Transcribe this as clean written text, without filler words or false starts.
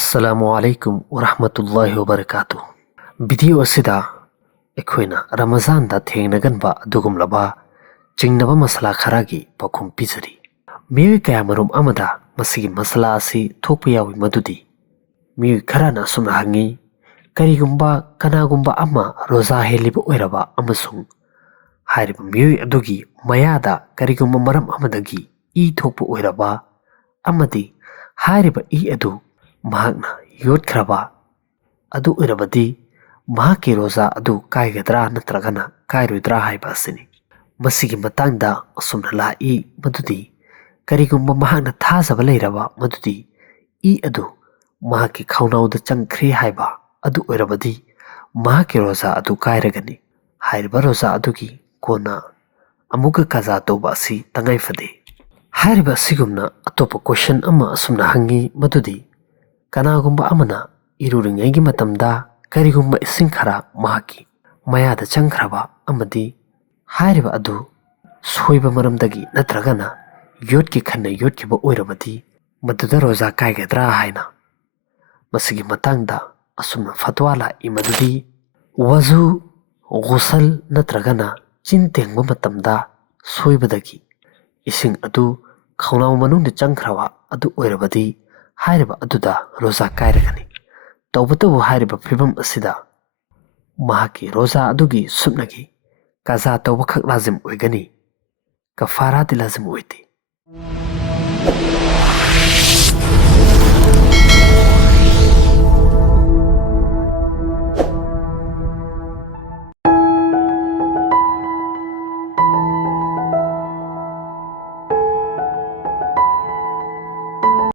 Assalamu alaikum wa rahmatullahi wa barakatuh. Video asida ekhoina Ramazan da thengnaganba adugumlaba chingnaba masala kharagi pakhum pizari. Miwi kaya marum amada masigi masala asi thokpa yawi madudi. Miwi kharana sumna hangi karigumba kanagumba ama roza heliba oiraba amasung hairiba miwi adugi mayada karigumba maram amadagi thokpa oiraba amadi hairiba adu mahakna yotkraba adu oirabadi mahaki roza adu kaigadra natragana kairoidra haiba asini. Masigi matangda asumna lai madudi karigumba mahakna thazaba leiraba madudi adu mahaki khaunauda changkhre haiba adu oirabadi mahaki roza adu kairagani. Hairiba roza adugi kona amuga kaza toba asi tangai fade. Hairiba asigumna atopa question ama asumna hangi madudi kanagumba amana iruringaigi matamda karigumba ising khara mahaki mayada changkhraba amadi hairiba adu soiba maramdagi natragana yotki khanna yotkiba oirabadi maduda roza kaigadra haina. Masigi matangda asumna fatwa la imadudi wazu ghusal natragana chintengba matamda soibadagi ising adu khaunau manungda changkhraba adu oirabadi hairiba aduda roza kairagani. Taubatabu hairiba fibam asida mahaki roza adugi supnagi kaza taubakak lazim oigani kafarati lazim oiti.